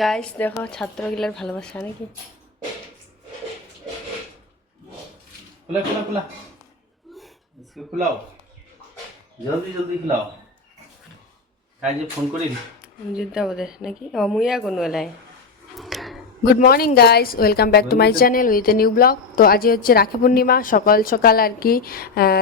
Guys দেখো ছাত্রগুলোর ভালোবাসা নাকি खुला खुला खुला इसको खुलाओ जल्दी जल्दी खिलाओ কাজে ফোন করি জিদ্দা বোধে নাকি মুইয়া কোন বেলায় good morning guys welcome back to my channel with a new blog. তো আজ হচ্ছে রাখি পূর্ণিমা, সকাল সকাল আর কি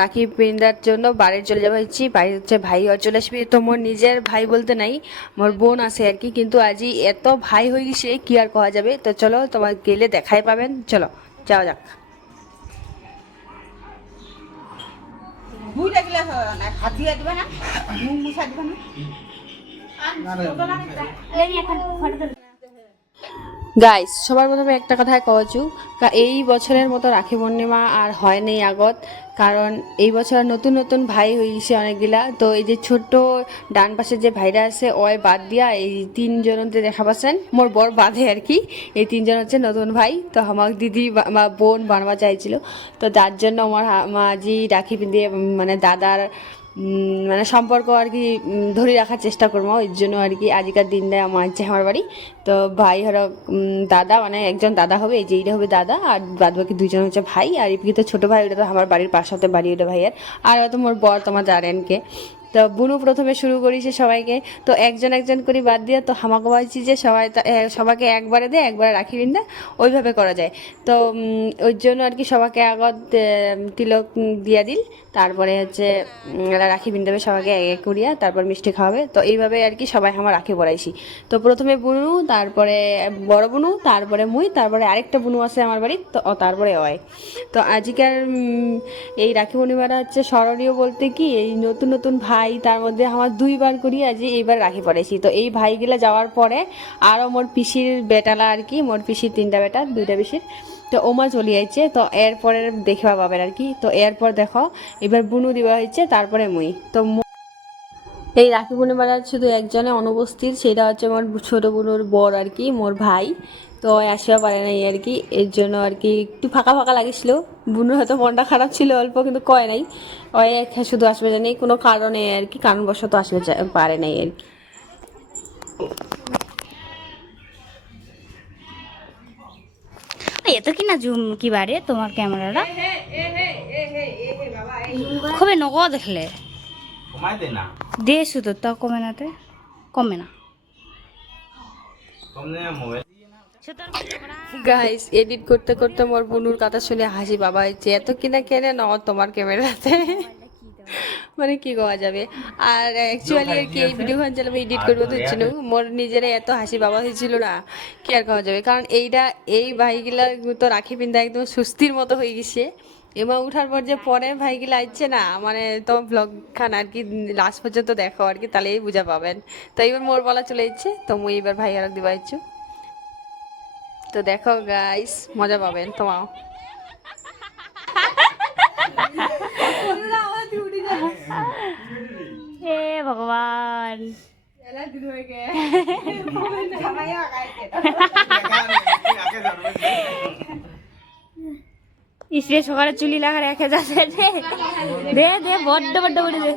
রাখি পিন্দার জন্য বাড়ি চলে যাওয়া হচ্ছে। বাড়ি হচ্ছে ভাই চলে আসবে, তো মোর নিজের ভাই বলতে নাই, মোর বোন আছে আর কি, কিন্তু আজই এত ভাই হয়ে গেছে কি আর কওয়া যাবে। তো চলো তোমার গেলে দেখাই পাবেন, চলো যাওয়া যাক। বুইটা গিলা না হাত দিয়া দিবা না মুখ মুছা দিবা না গাইস সবার প্রথমে একটা কথাই কওয়াচু, এই বছরের মতো রাখি পূর্ণিমা আর হয় নাই আগত, কারণ এই বছর নতুন নতুন ভাই হয়েছে অনেকগুলা। তো এই যে ছোট্ট ডান পাশে যে ভাইরা আছে ওই বাদ দিয়া এই তিনজনতে দেখা পাচ্ছেন, মোর বর বাদে আর কি, এই তিনজন হচ্ছে নতুন ভাই। তো আমার দিদি বা বোন বানবা চাইছিল, তো যার জন্য আমার মাঝি রাখি দিয়ে মানে দাদার মানে সম্পর্ক আর কি ধরে রাখার চেষ্টা করবো, ওই জন্য আর কি আজকের দিনটায় আমার হচ্ছে আমার বাড়ি। তো ভাই হলো দাদা, মানে একজন দাদা হবে, এই যে এইটা হবে দাদা, আর বাদ বাকি দুইজন হচ্ছে ভাই। আর এই তো ছোটো ভাই, ওটা তো আমার বাড়ির পাশাতে বাড়ি, ওটা ভাইয়ের। আর হয়তো মোর বর তোমার জানেন কে। তো বুনু প্রথমে শুরু করেছে সবাইকে, তো একজন একজন করে বাদ দিয়ে, তো আমাকে বলছি যে সবাইকে একবারে দে, একবারে রাখি বিন্দা, ওইভাবে করা যায়। তো ওই জন্য আর কি সবাইকে আগত তিলক দিয়া দিল, তারপরে হচ্ছে রাখি বিন্দাবে সবাইকে এক এক করিয়া, তারপর মিষ্টি খাওয়াবে। তো এইভাবে আর কি সবাই আমার রাখি পড়াইছি। তো প্রথমে বুনু, তারপরে বড় বুনু, তারপরে মুই, তারপরে আরেকটা বুনু আছে আমার বাড়ি, তো তারপরে হয়। তো আজকের এই রাখি পূর্ণিমাটা হচ্ছে স্মরণীয় বলতে কি, এই নতুন নতুন ভাই, তার মধ্যে আমার দুইবার করি আজ এইবার রাখি পড়াইছি। তো এই ভাইগুলা যাওয়ার পরে আরও মোর পিসির বেটালা আর কি, মোর পিসির তিনটা বেটা, দুইটা পিসির, তো ওমা চলে যাচ্ছে। তো এরপরে দেখবা পাবেন আর কি। তো এরপর দেখো এবার বুনু দিবা হচ্ছে, তারপরে মুই। তো এই রাখি পূর্ণিমাটা শুধু একজনে অনুপস্থিত, সেটা হচ্ছে আমার ছোটো বুনুর বর আর কি, মোর ভাই। তো আসিয়া পারে নাই আর কি, এর জন্য আর কি একটু ফাঁকা ফাঁকা লাগিছিল। বুনুর হয়তো মনটা খারাপ ছিল অল্প, কিন্তু কয় নাই, ওই শুধু আসবে জানি কোনো কারণে আর কি, কারণবশত আসবে পারে নাই আর কি। এত কি না জুম কি বারে তোমার ক্যামেরাটা খুবই নগ দেখলে কমাই দে না দে শুধু তা কমে নাতে কমে না কম না মোবাইল গাইস এডিট করতে করতে মোর বুনুর কথা শুনে হাসি বাবা হয়েছে, এত কিনা কেনে ন তোমার ক্যামেরাতে, মানে কি কওয়া যাবে। আর অ্যাকচুয়ালি আর কি এই ভিডিওখান চালাবে এডিট করবো তো হচ্ছিল, মোর নিজেরা এত হাসি বাবা হয়েছিল না, কি আর কওয়া যাবে। কারণ এই ভাইগুলা তো রাখি পিন্ধা একদম সুস্থির মতো হয়ে গেছে। এবার উঠার পর যে পরে ভাইগুলা আসছে না, মানে তোমার ব্লগ খান আর কি লাস্ট পর্যন্ত দেখো আর কি, তাহলেই বুঝা পাবেন। তো এবার মোর বলা চলে যাচ্ছে, তো মুই এবার ভাই আর দিবা ইচ্ছু। তো দেখো গাইস মজা পাবেন তোমাও। হে ভগবান ইসরে সকালে চুলি লাগা রেখে যাচ্ছে দে দে বড্ড বড্ড বড্ড দে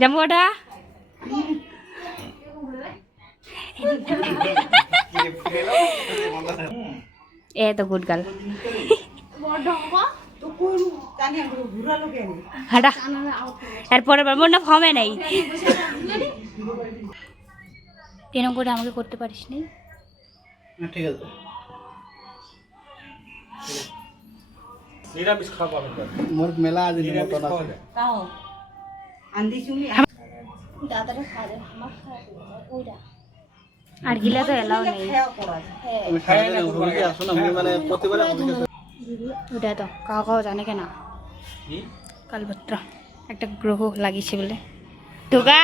জামু ওটা এ তো গুড গার্ল হাঁটা এরপরে মন না ফমে নাই এরকম করে আমাকে করতে পারিস নি। ঠিক আছে নিরামিষ খাওয়া পাবেন মোর মেলা আজ নিমন্ত্রণ আছে তাও আন্দি চুমি দাদারা খাবে আমার ওইটা আর গিলা তো এলাও নেই আমি খাই না ঘুরে কি আসো না আমি মানে প্রতিবারে আমি ওটা তো কাউ কাউ জানে কেনা কালভদ্র একটা গ্রহ লাগিয়েছে বলে ঢোকা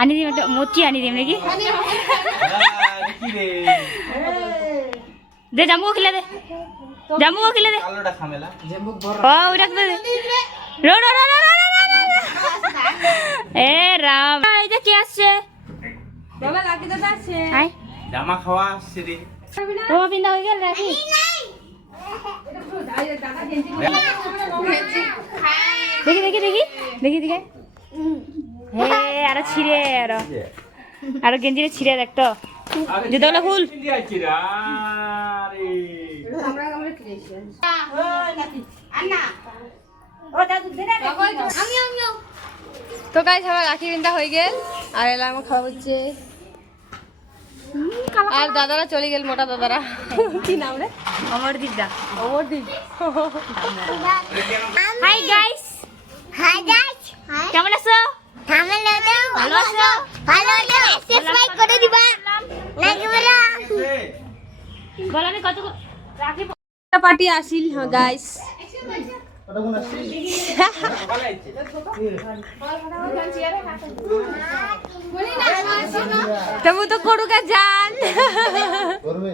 আনি দিম একটা মোচি আনি দিম নাকি দে জামু খিলা দে জামু খিলা দে কালোটা খামেলা ও ওটা দে রো রো রো এ রাম এই যে কি আসছে বাবা লাকি দাদা আছে, আই জামা খাওয়া আসছে রে ও বিন্দা হয়ে গেল রাখি দেখি দেখি দেখি দেখি দেখি হে আরো ছিঁড়ে আরো গেঞ্জিরে ছিঁড়ে দেখতো জুতোগুলো ফুল তো গাইস আমার রাখি বিন্দা হয়ে গেল আর এলা আমার খাওয়া হচ্ছে আর দাদারা চলে গেল মোটা দাদারা কি নাম রে অমরদীপ দা Amardeep hi guys hi guys কেমন আছো ভালো আছো ভালো আছো সাবস্ক্রাইব করে দিবা লাইক বলো বল আমি কত রাখি পার্টি আসিল গাইস কতক্ষণ আসছিস? তবু তো করুকা জান করবে?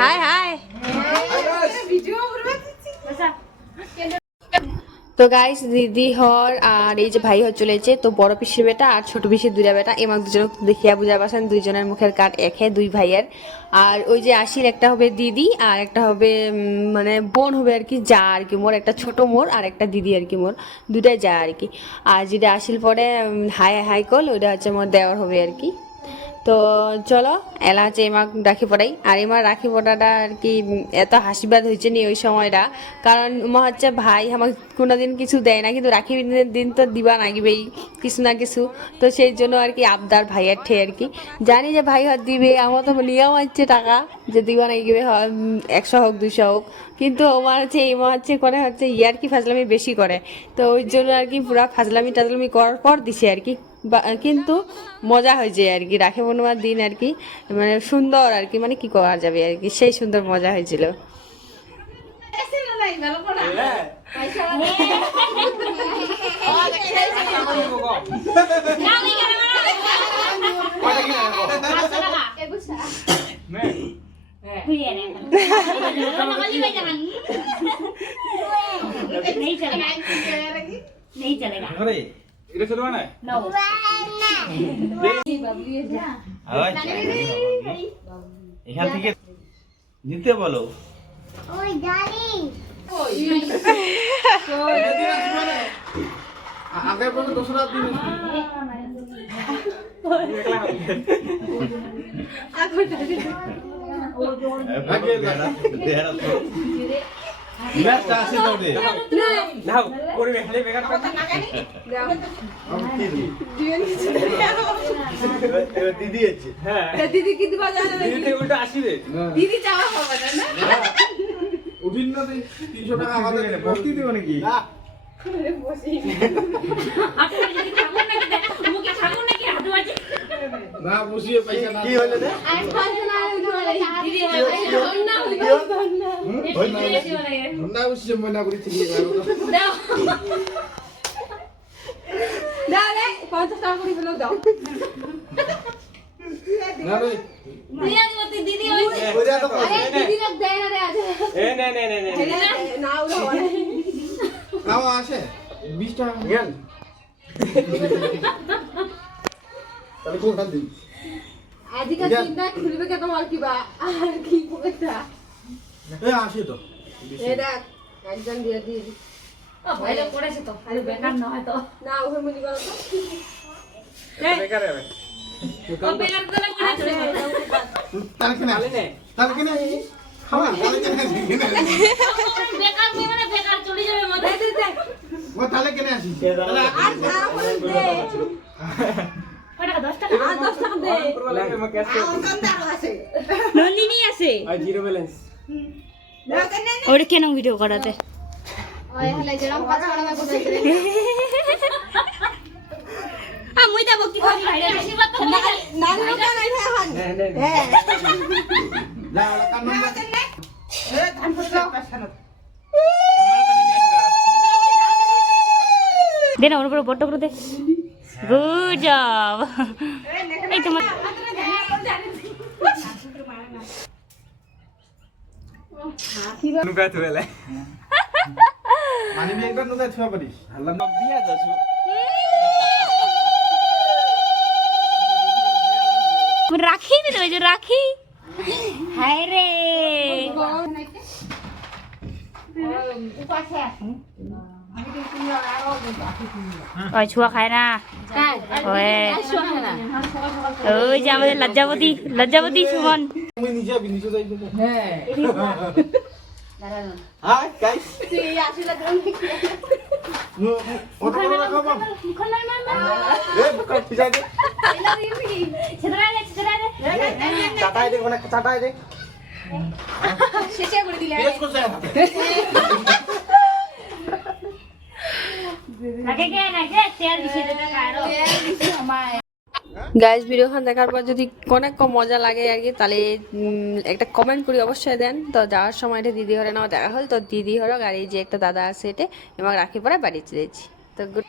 হাই হাই তো গাইস দিদি হর আর এই যে ভাই হর চলেছে তো বড় পিসির বেটা আর ছোট পিসির দুইটা বেটা এমাক দুজন দেখিয়া বুঝা পাচ্ছেন দুইজনের মুখের কাট একে দুই ভাইয়ের আর ওই যে আসিল একটা হবে দিদি আর একটা হবে মানে বোন হবে আর কি যা আর কি মোর একটা ছোট মোর আর একটা দিদি আর কি মোর দুটাই যা আর কি আর যেটা আসিল পরে হাই হাই কল ওইটা হচ্ছে মোর দেওয়ার হবে আর কি তো চলো এলা হচ্ছে এমাক রাখি পড়াই আর এমার রাখি পড়াটা আর কি এত হাসিবাদ হয়েছে নি ওই সময়টা কারণ মা হচ্ছে ভাই আমার কোনোদিন কিছু দেয় না কিন্তু রাখি দিন তো দিবা নাগিবেই কিছু না কিছু তো সেই জন্য আর কি আবদার ভাইয়ের ঠে আর কি জানি যে ভাই হাত দিবে আমার তো নিয়েও হচ্ছে টাকা যে দিবা নাগিবে 100 হোক 200 হোক কিন্তু আমার হচ্ছে এমা হচ্ছে করে হচ্ছে ইয়ার কি ফাজলামি বেশি করে তো ওই জন্য আর কি পুরা ফাজলামি টাজলামি করার পর দিছে আর কি কিন্তু মজা হয়েছে আর কি রাখি পূর্ণিমার দিন আর কি মানে সুন্দর আর কি মানে কি করা যাবে আর কি সেই সুন্দর মজা হয়েছিল नहीं चलेगा এটা ছোট না नो এখান থেকে নিতে বলো ওই গাড়ি আগের বছর দোসরা দিন ম্যাচটা আছে তো রে নাও করবে খালি বেকার কথা দিদি আছে হ্যাঁ দিদি কি দিবা জানে দিদিতে উল্টা আসিবে দিদি চাওয়া হবে না উঠিন না 300 টাকা আমাদের বস্তি দিব নাকি না না বসিয়ে পয়সা না কি হলো রে না বসিয়ে মনা করি ঠিক দাও রে 50 টাকা করে ফেলো দাও না রে দিদি ওইটা তো দিদি লোক দেয় না রে আজ এ নে নে নে নে না ওরা নাও আসে 20 টাকা জ্ঞান তাহলে কোন খান দিন আজকে চিন্তা খুলবে কে তোমার কি বা আর কি পয়সা এ আসে তো এ দেখ একজন দিয়ে দিয়ে ও ভাইরা পড়েছে তো আরে বেকার নয় তো না ওহে মুনি করো তো বেকার হবে ও বেকার করে পড়েছে তার কেন তার কেন খাওয়া তাহলে কেন বেকার মেয়ে মানে বেকার চলে যাবে মধ্যে ও তাহলে কেন আসি আর দাও দে কত টাকা 10 টাকা আর 10 টাকা দে লাগে মে ক্যাশ নন্দিনী আছে আর জিরো ব্যালেন্স ওরে কেন ভিডিও করাতে ওই হলে যেরকম কাজ করা না করতে মুই দেব কি করি ভাইরা আশীর্বাদ তো না না নাই এখন নে নে হ্যাঁ যা কান নম্বর দে না ওর উপর বড় করে দে গুড জব এই তোমার নুকা তুলে মানি একবার নদা ছুয়া পারিস আল্লাহ দিয়া যাছো রাখি দিতে ওই যে রাখি হায় রে ওই ছুয়া খায় না ওই যে আমাদের লজ্জাবতী সুমন তুমি নিজে নিজে যাই হাই গাইস ওটা করে রাখো বাবা এ বুকা পিজা দে চাটাই দে ওনা চাটাই দে শেষে করে দিলে বেশ করছে গাইজ ভিডিওখান দেখার পর যদি অনেক কম মজা লাগে আর কি তাহলে একটা কমেন্ট করি অবশ্যই দেন। তো যাওয়ার সময় এটা দিদি হরে নাও দেখা হল তো দিদি হরক আর এই যে একটা দাদা আছে এটা এবং রাখি পরে বাড়ি চলেছি তো গুড